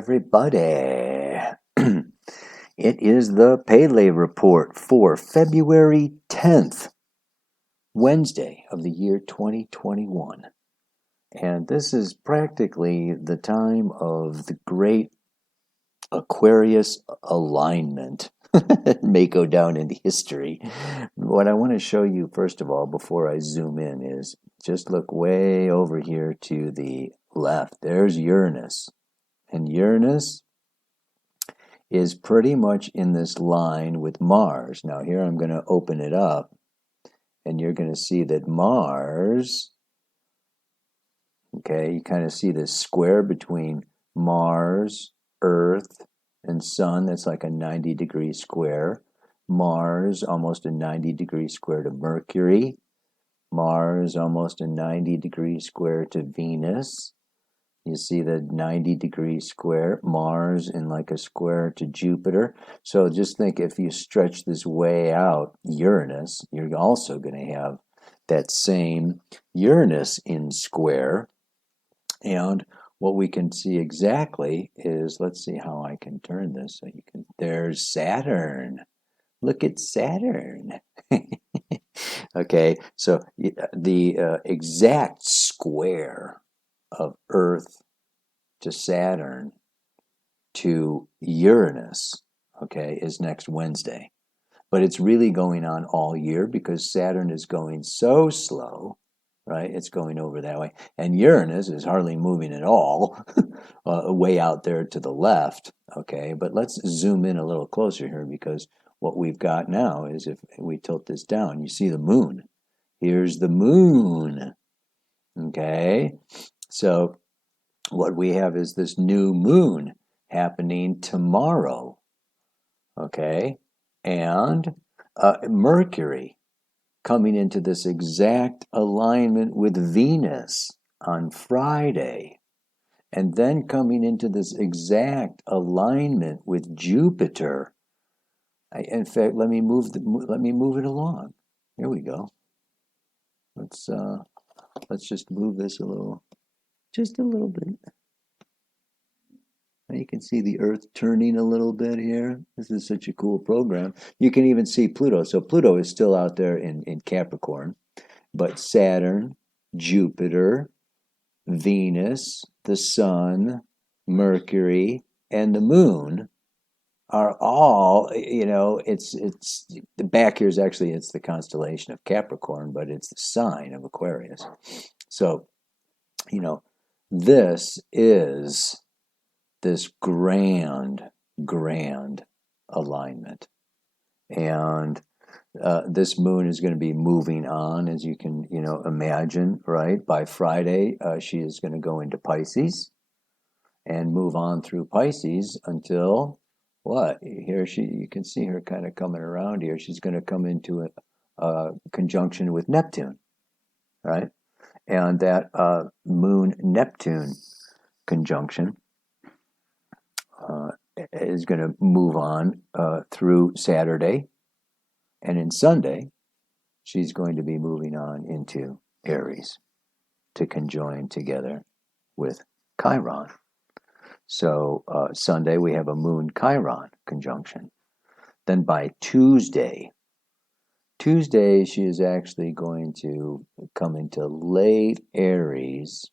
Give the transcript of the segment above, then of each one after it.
everybody. It is the Pele Report for February 10th, Wednesday of the year 2021. And this is practically the time of the great Aquarius alignment. It may go down into history. What I want to show you, first of all, before I zoom in, is just look way over here to the left. There's Uranus. And Uranus is pretty much in this line with Mars. Now here I'm going to open it up, and you're going to see that Mars, okay, you kind of see this square between Mars, Earth, and Sun. That's like a 90-degree square. Mars, almost a 90-degree square to Mercury. Mars, almost a 90-degree square to Venus. You see the 90-degree square, Mars in like a square to Jupiter. So just think, if you stretch this way out, Uranus, you're also going to have that same Uranus in square. And what we can see exactly is, let's see how I can turn this so you can, there's Saturn. Look at Saturn. Okay, so the exact square of Earth to Saturn to Uranus, okay, is next Wednesday. But it's really going on all year because Saturn is going so slow, right? It's going over that way. And Uranus is hardly moving at all, way out there to the left, okay? But let's zoom in a little closer here, because what we've got now is, if we tilt this down, you see the moon. Here's the moon, okay? So what we have is this new moon happening tomorrow, okay? And Mercury coming into this exact alignment with Venus on Friday, and then coming into this exact alignment with Jupiter. In fact, let me move it along. Here we go. Let's just move this a little. Just a little bit. Now you can see the Earth turning a little bit here. This is such a cool program. You can even see Pluto. So Pluto is still out there in Capricorn. But Saturn, Jupiter, Venus, the Sun, Mercury, and the Moon are all, it's the back here is actually, it's the constellation of Capricorn, but it's the sign of Aquarius. So, this is this grand alignment. And this moon is going to be moving on, as you can, imagine, right? By Friday, she is going to go into Pisces and move on through Pisces until what? Here you can see her kind of coming around here. She's going to come into a conjunction with Neptune, right? And that Moon-Neptune conjunction is going to move on through Saturday. And in Sunday, she's going to be moving on into Aries to conjoin together with Chiron. So Sunday, we have a Moon-Chiron conjunction. Then by Tuesday, she is actually going to come into late Aries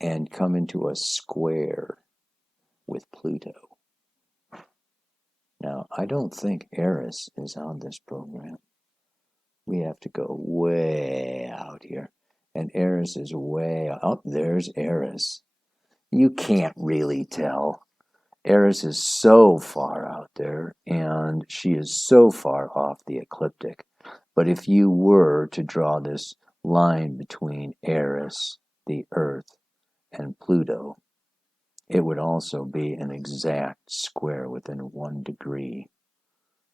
and come into a square with Pluto. Now, I don't think Eris is on this program. We have to go way out here. And Eris is way up. There's Eris. You can't really tell. Eris is so far out there, and she is so far off the ecliptic. But if you were to draw this line between Eris, the Earth, and Pluto, it would also be an exact square within 1 degree.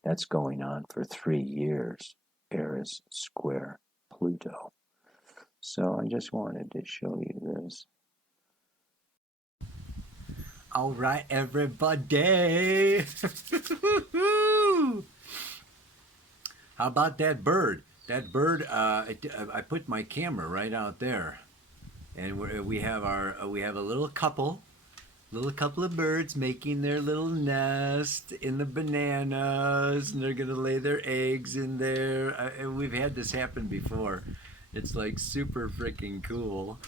That's going on for 3 years, Eris square Pluto. So I just wanted to show you this. All right, everybody. How about that bird? That bird, I put my camera right out there, and we have a little couple Little couple of birds making their little nest in the bananas, and they're gonna lay their eggs in there. We've had this happen before. It's like super freaking cool.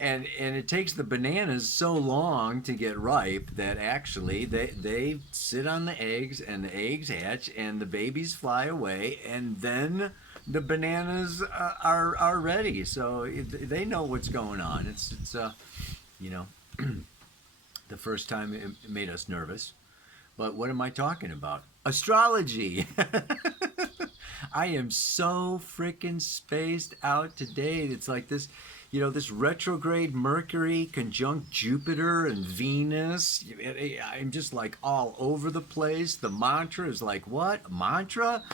And it takes the bananas so long to get ripe that actually they sit on the eggs, and the eggs hatch and the babies fly away, and then the bananas are ready. So they know what's going on. It's you know the first time it made us nervous. But what am I talking about? Astrology. I am so freaking spaced out today. It's like this, this retrograde Mercury conjunct Jupiter and Venus. I'm just like all over the place. The mantra is like, what? Mantra?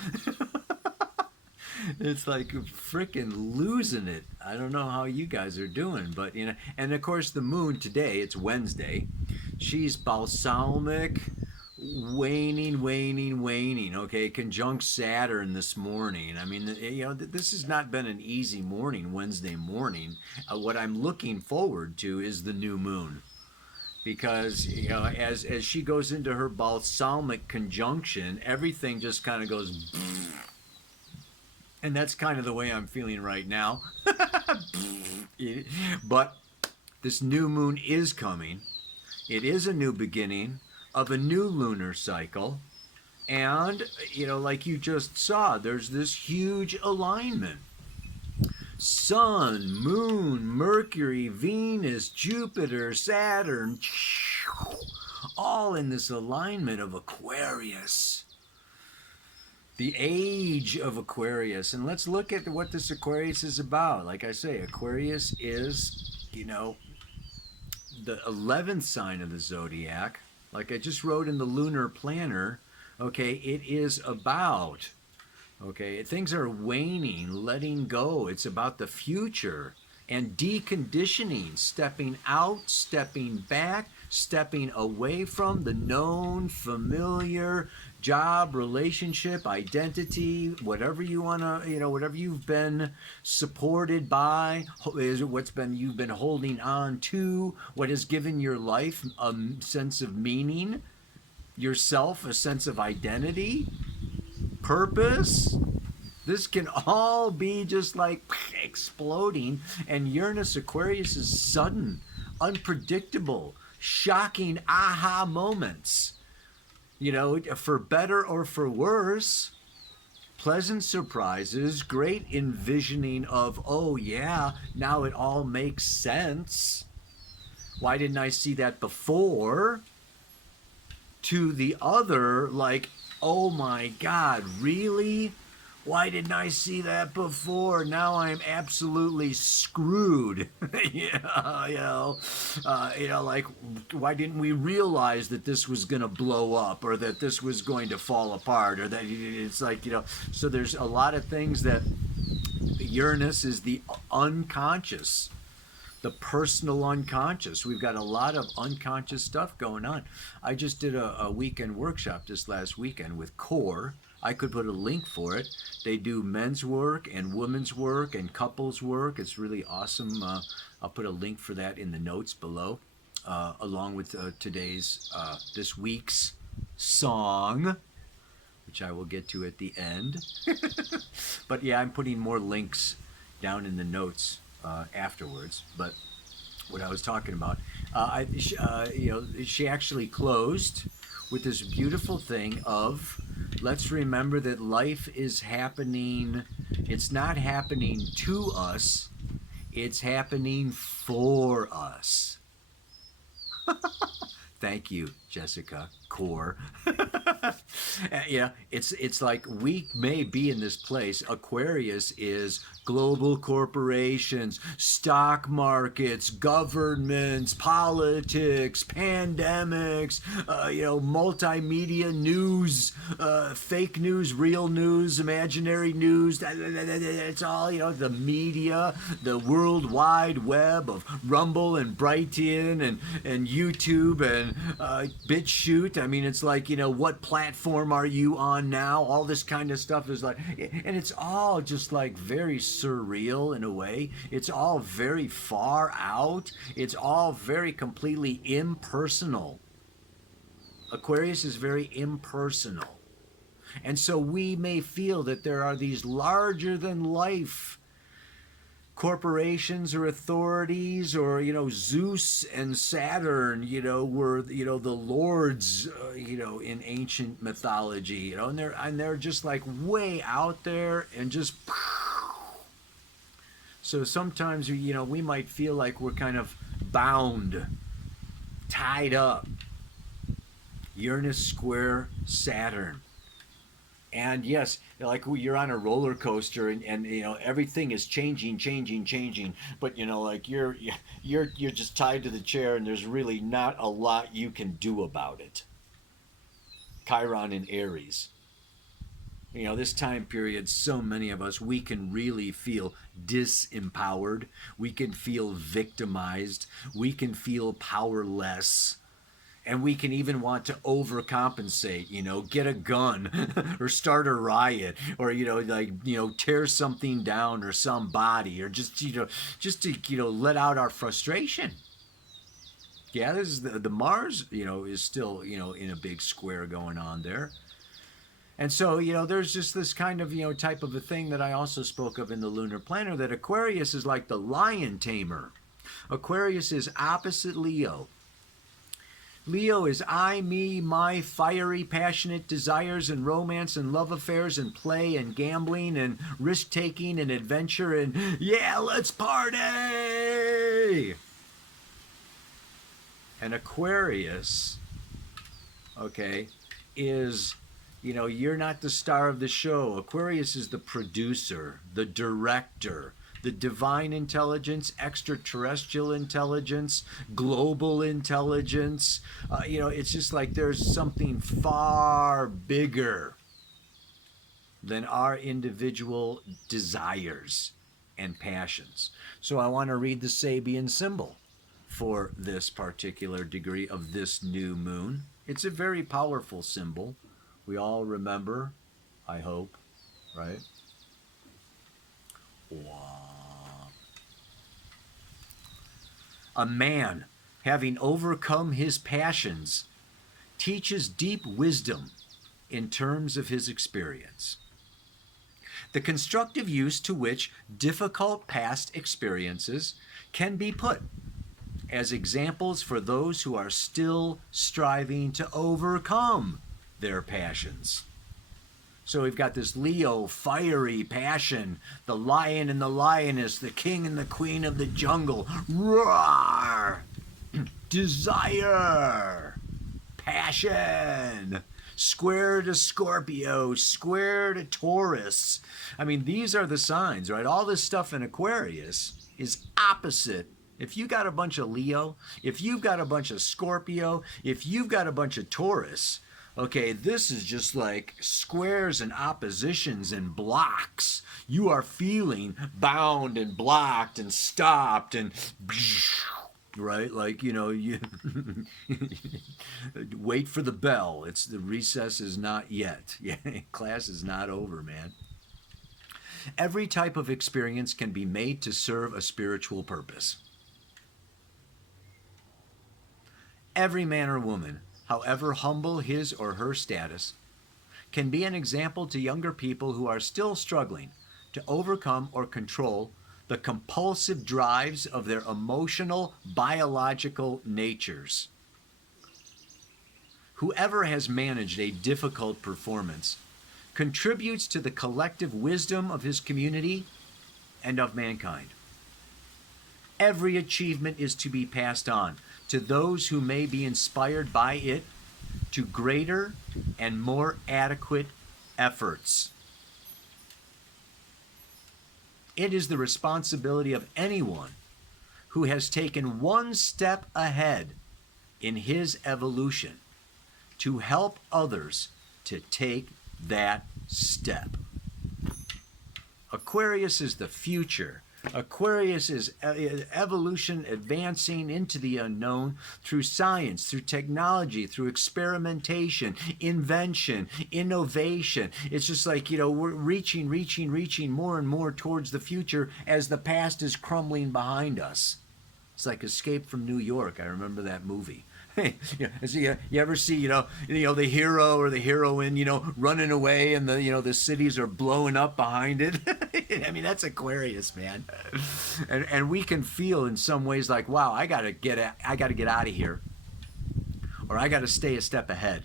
It's like freaking losing it. I don't know how you guys are doing, but and of course the moon today, it's Wednesday. She's balsamic, waning, waning, waning. Okay, conjunct Saturn this morning. I mean, this has not been an easy morning, Wednesday morning. What I'm looking forward to is the new moon, because as she goes into her balsamic conjunction, everything just kind of goes. And that's kind of the way I'm feeling right now. But this new moon is coming. It is a new beginning of a new lunar cycle. And, like you just saw, there's this huge alignment. Sun, Moon, Mercury, Venus, Jupiter, Saturn, all in this alignment of Aquarius. The age of Aquarius. And let's look at what this Aquarius is about. Like I say, Aquarius is, the 11th sign of the zodiac. Like I just wrote in the lunar planner, okay, it is about, okay, things are waning, letting go. It's about the future and deconditioning, stepping out, stepping back, stepping away from the known, familiar job, relationship, identity, whatever you want to, whatever you've been supported by, is you've been holding on to, what has given your life a sense of meaning, yourself a sense of identity, purpose. This can all be just like exploding. And Uranus Aquarius is sudden, unpredictable, shocking aha moments. For better or for worse, pleasant surprises, great envisioning of, oh yeah, now it all makes sense. Why didn't I see that before? To the other, like, oh my God, really? Why didn't I see that before? Now I'm absolutely screwed. Like, why didn't we realize that this was going to blow up, or that this was going to fall apart, or that it's like, so there's a lot of things that Uranus is the unconscious, the personal unconscious. We've got a lot of unconscious stuff going on. I just did a weekend workshop this last weekend with Core. I could put a link for it. They do men's work and women's work and couples work. It's really awesome. I'll put a link for that in the notes below, along with this week's song, which I will get to at the end. But yeah, I'm putting more links down in the notes afterwards. But what I was talking about, she actually closed with this beautiful thing of, let's remember that life is happening. It's not happening to us. It's happening for us. Thank you, Jessica Core. It's like we may be in this place. Aquarius is global corporations, stock markets, governments, politics, pandemics, multimedia news, fake news, real news, imaginary news. It's all, the media, the World Wide Web of Rumble and Brighton and YouTube and BitChute. I mean, it's like, what platform are you on now? All this kind of stuff is like, and it's all just like very surreal in a way. It's all very far out. It's all very completely impersonal. Aquarius is very impersonal. And so we may feel that there are these larger than life corporations or authorities, or Zeus and Saturn were the lords in ancient mythology, and they're just like way out there, and just so sometimes we might feel like we're kind of bound, tied up. Uranus square Saturn. And yes, like you're on a roller coaster, and everything is changing, but like you're just tied to the chair, and there's really not a lot you can do about it. Chiron in Aries. This time period, so many of us, we can really feel disempowered. We can feel victimized. We can feel powerless. And we can even want to overcompensate, get a gun or start a riot, or tear something down or somebody, or just to let out our frustration. Yeah, this is the Mars, is still in a big square going on there. And so, there's just this kind of, type of a thing that I also spoke of in the lunar planner, that Aquarius is like the lion tamer. Aquarius is opposite Leo. Leo is I, me, my, fiery, passionate desires and romance and love affairs and play and gambling and risk-taking and adventure and, yeah, let's party! And Aquarius, okay, is, you're not the star of the show. Aquarius is the producer, the director, the divine intelligence, extraterrestrial intelligence, global intelligence. It's just like there's something far bigger than our individual desires and passions. So I want to read the Sabian symbol for this particular degree of this new moon. It's a very powerful symbol. We all remember, I hope, right? Wow. A man, having overcome his passions, teaches deep wisdom in terms of his experience. The constructive use to which difficult past experiences can be put as examples for those who are still striving to overcome their passions. So we've got this Leo, fiery passion, the lion and the lioness, the king and the queen of the jungle. Roar! Desire! Passion! Square to Scorpio, square to Taurus. I mean, these are the signs, right? All this stuff in Aquarius is opposite. If you got a bunch of Leo, if you've got a bunch of Scorpio, if you've got a bunch of Taurus, okay, this is just like squares and oppositions and blocks. You are feeling bound and blocked and stopped and right, like you wait for the bell. It's the recess is not yet. Yeah, class is not over, man. Every type of experience can be made to serve a spiritual purpose. Every man or woman, however humble his or her status, can be an example to younger people who are still struggling to overcome or control the compulsive drives of their emotional, biological natures. Whoever has managed a difficult performance contributes to the collective wisdom of his community and of mankind. Every achievement is to be passed on to those who may be inspired by it to greater and more adequate efforts. It is the responsibility of anyone who has taken one step ahead in his evolution to help others to take that step. Aquarius is the future Aquarius is evolution advancing into the unknown through science, through technology, through experimentation, invention, innovation. It's just like, we're reaching more and more towards the future as the past is crumbling behind us. It's like Escape from New York. I remember that movie. You ever see the hero or the heroine running away and the cities are blowing up behind it. I mean, that's Aquarius, man. And we can feel in some ways like, wow, I gotta get out of here, or I gotta stay a step ahead.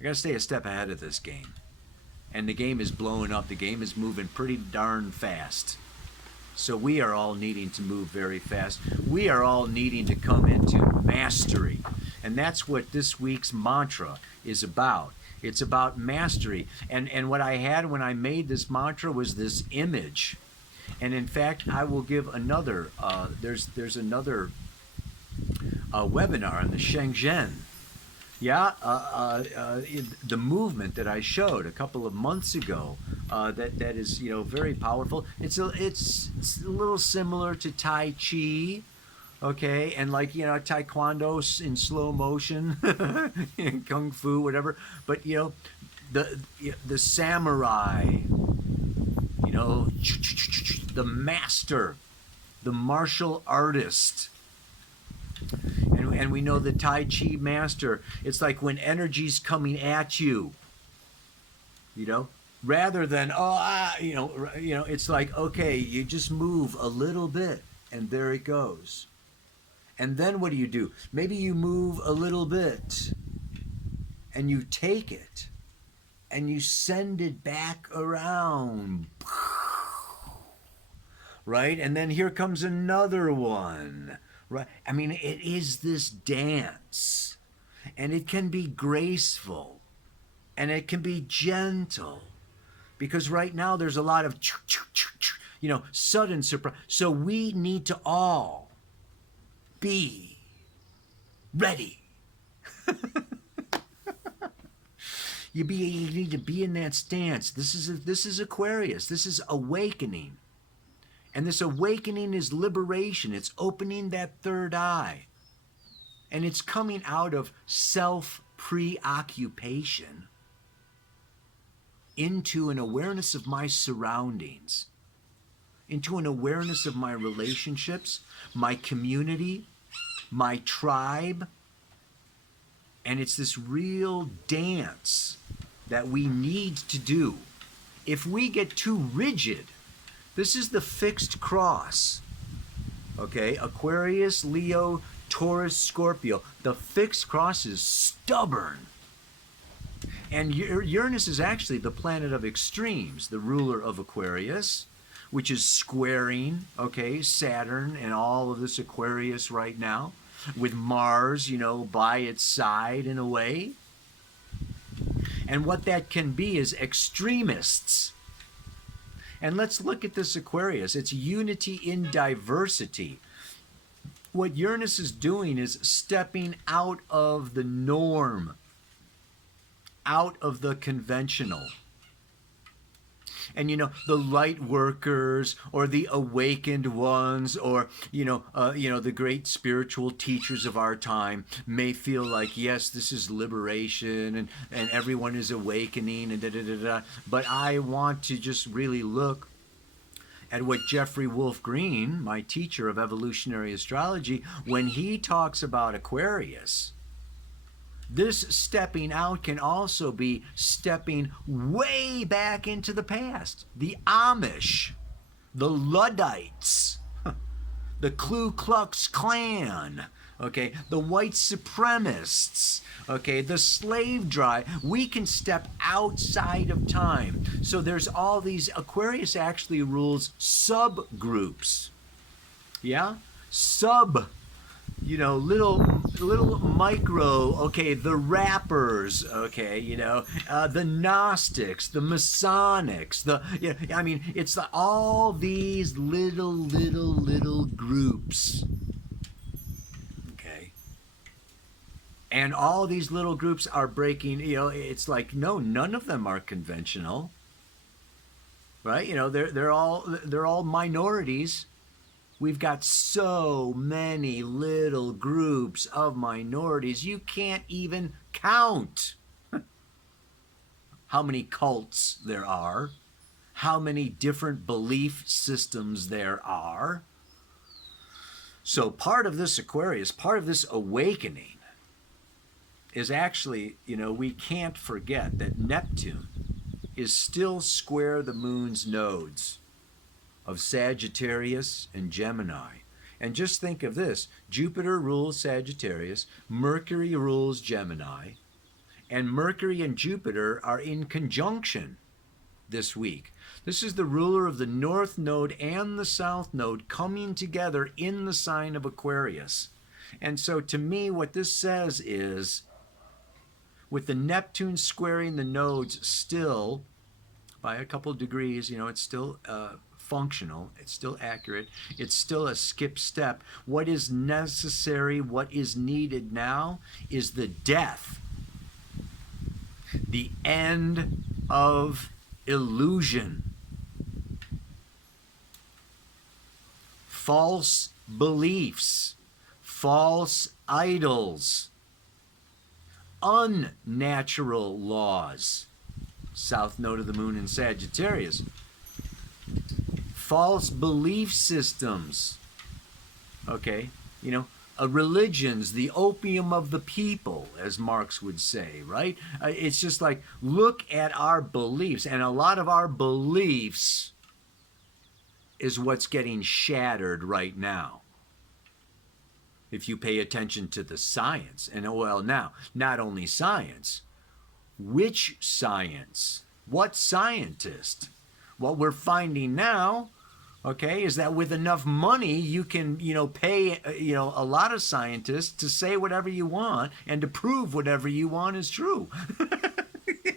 I gotta stay a step ahead of this game, and the game is blowing up. The game is moving pretty darn fast. So we are all needing to move very fast. We are all needing to come into mastery. And that's what this week's mantra is about. It's about mastery. And what I had when I made this mantra was this image. And in fact, I will give another, there's another webinar on the Shenzhen. Yeah, the movement that I showed a couple of months ago, that is very powerful. It's a little similar to Tai Chi, okay, and like Taekwondo in slow motion, Kung Fu, whatever. But the samurai, the master, the martial artist. And we know the Tai Chi master, it's like when energy's coming at you, rather than, it's like, okay, you just move a little bit and there it goes. And then what do? Maybe you move a little bit and you take it and you send it back around. Right? And then here comes another one. Right? I mean, it is this dance, and it can be graceful, and it can be gentle, because right now there's a lot of, sudden surprise. So we need to all be ready. You need to be in that stance. This is Aquarius. This is awakening. And this awakening is liberation. It's opening that third eye. And it's coming out of self-preoccupation into an awareness of my surroundings, into an awareness of my relationships, my community, my tribe. And it's this real dance that we need to do. If we get too rigid, this is the fixed cross, okay? Aquarius, Leo, Taurus, Scorpio. The fixed cross is stubborn. And Uranus is actually the planet of extremes, the ruler of Aquarius, which is squaring, okay, Saturn and all of this Aquarius right now, with Mars, by its side in a way. And what that can be is extremists. And let's look at this Aquarius. It's unity in diversity. What Uranus is doing is stepping out of the norm, out of the conventional. And the light workers or the awakened ones or the great spiritual teachers of our time may feel like, yes, this is liberation and everyone is awakening and da-da-da-da. But I want to just really look at what Jeffrey Wolf Green, my teacher of evolutionary astrology, when he talks about Aquarius. This stepping out can also be stepping way back into the past. The Amish, the Luddites, the Ku Klux Klan, okay, the white supremacists, okay, the slave drive. We can step outside of time. So there's all these, Aquarius actually rules subgroups. Yeah? Little micro, okay, the rappers, okay, the Gnostics, the Masonics, it's all these little groups, okay, and all these little groups are breaking, it's like, no, none of them are conventional, right? You know, they're all minorities. We've got so many little groups of minorities. You can't even count how many cults there are, how many different belief systems there are. So part of this Aquarius, part of this awakening is actually, we can't forget that Neptune is still square the moon's nodes of Sagittarius and Gemini. And just think of this: Jupiter rules Sagittarius, Mercury rules Gemini, and Mercury and Jupiter are in conjunction this week. This is the ruler of the North Node and the South Node coming together in the sign of Aquarius. And so to me, what this says is, with the Neptune squaring the nodes still by a couple of degrees, it's still functional, it's still accurate, it's still a skip step. What is necessary, what is needed now is the death, the end of illusion, false beliefs, false idols, unnatural laws. South node of the moon in Sagittarius. False belief systems. Okay, religions, the opium of the people, as Marx would say, right? It's just like, look at our beliefs, and a lot of our beliefs is what's getting shattered right now. If you pay attention to the science, and well, now, not only science, which science? What scientist? What we're finding now, okay, is that with enough money, you can, pay, a lot of scientists to say whatever you want and to prove whatever you want is true.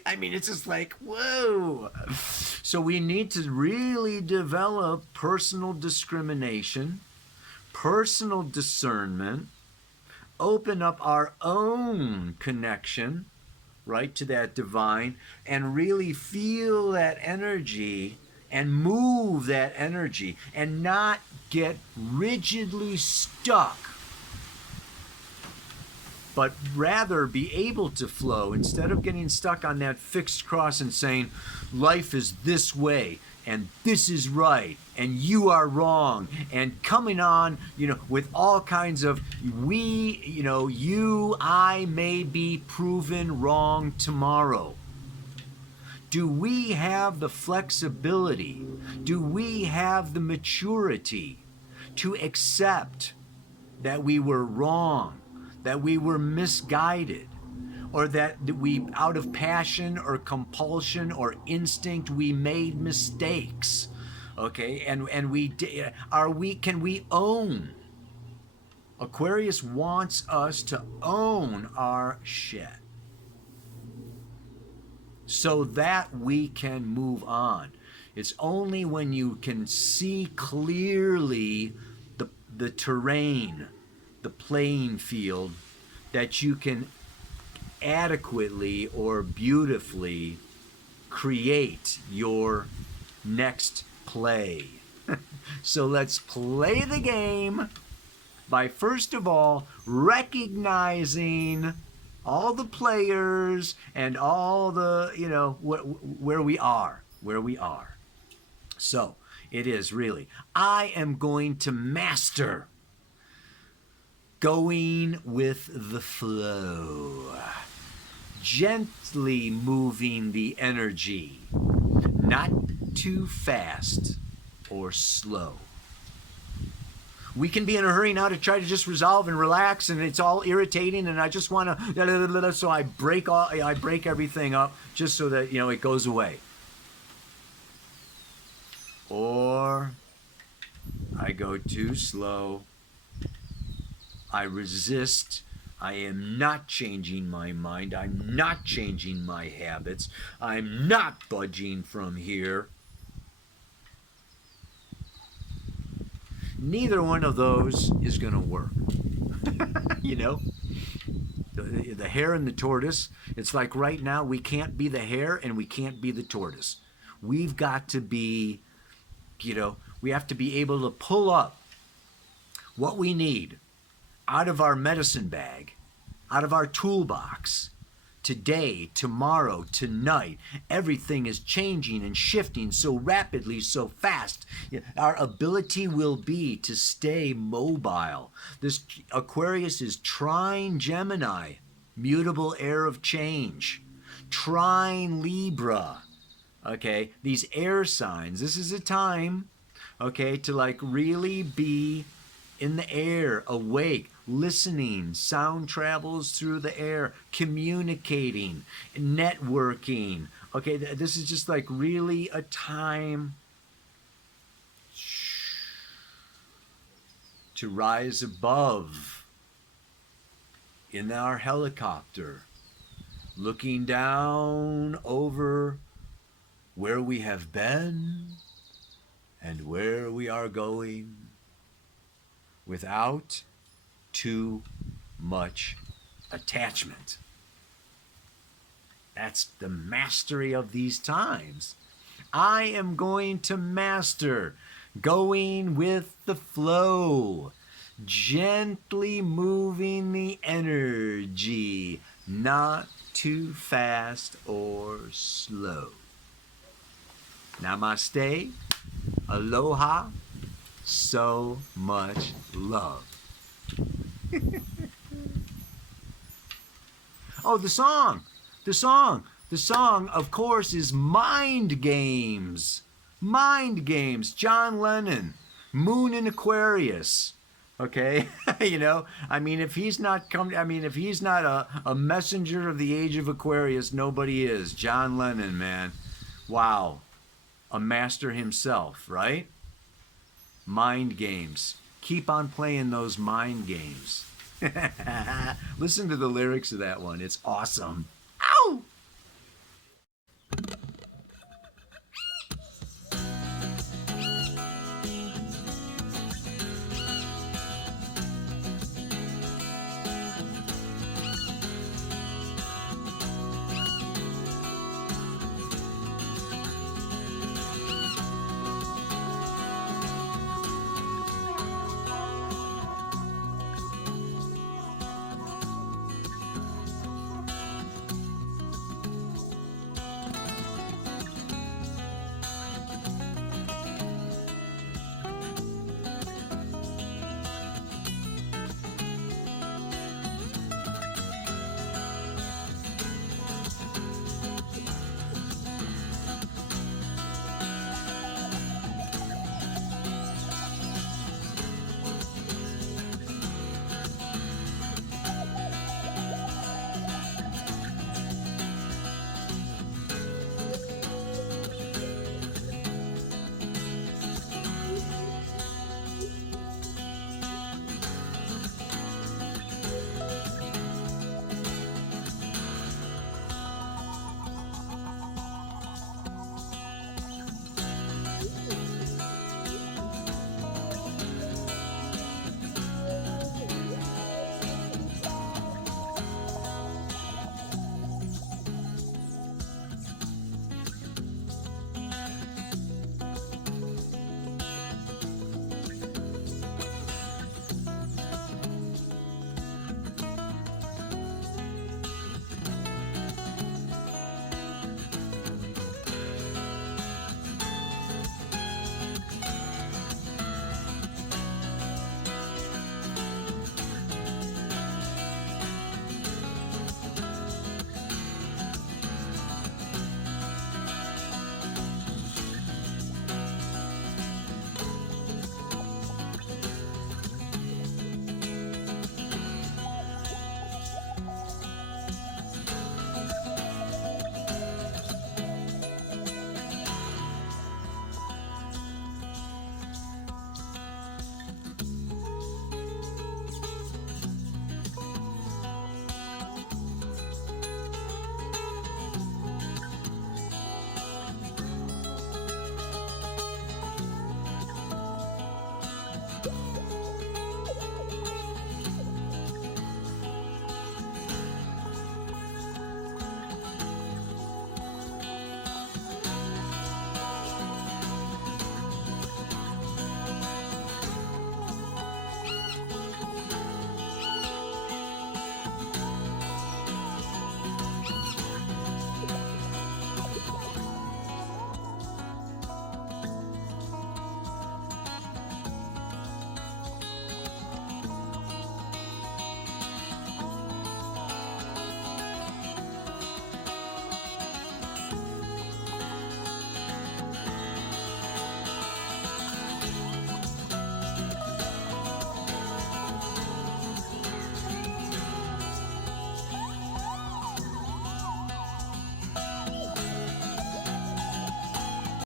I mean, it's just like, whoa. So we need to really develop personal discrimination, personal discernment, open up our own connection, right, to that divine, and really feel that energy and move that energy and not get rigidly stuck, but rather be able to flow instead of getting stuck on that fixed cross and saying life is this way and this is right and you are wrong, and coming on, with all kinds of I may be proven wrong tomorrow. Do we have the flexibility? Do we have the maturity to accept that we were wrong, that we were misguided, or that we, out of passion or compulsion or instinct, we made mistakes? Okay, and can we own? Aquarius wants us to own our shit, so that we can move on. It's only when you can see clearly the terrain, the playing field, that you can adequately or beautifully create your next play. So let's play the game by, first of all, recognizing all the players and all the, where we are. So it is really, I am going to master going with the flow, gently moving the energy, not too fast or slow. We can be in a hurry now to try to just resolve and relax, and it's all irritating, and I just want to, so I break everything up just so that, it goes away. Or I go too slow. I resist. I am not changing my mind. I'm not changing my habits. I'm not budging from here. Neither one of those is going to work. The hare and the tortoise, it's like right now we can't be the hare and we can't be the tortoise. we've got to be, we have to be able to pull up what we need out of our medicine bag, out of our toolbox. Today, tomorrow, tonight, everything is changing and shifting so rapidly, so fast. Our ability will be to stay mobile. This Aquarius is trine Gemini, mutable air of change. Trine Libra, okay? These air signs, this is a time, okay, to like really be in the air, awake, listening. Sound travels through the air, communicating, networking. Okay, this is just like really a time to rise above in our helicopter, looking down over where we have been and where we are going without too much attachment. That's the mastery of these times. I am going to master going with the flow, gently moving the energy, not too fast or slow. Namaste, aloha, so much love. Oh, the song, of course, is Mind Games. Mind Games, John Lennon, Moon in Aquarius. Okay, if he's not a messenger of the age of Aquarius, nobody is. John Lennon, man. Wow. A master himself, right? Mind games. Keep on playing those mind games. Listen to the lyrics of that one. It's awesome. Ow!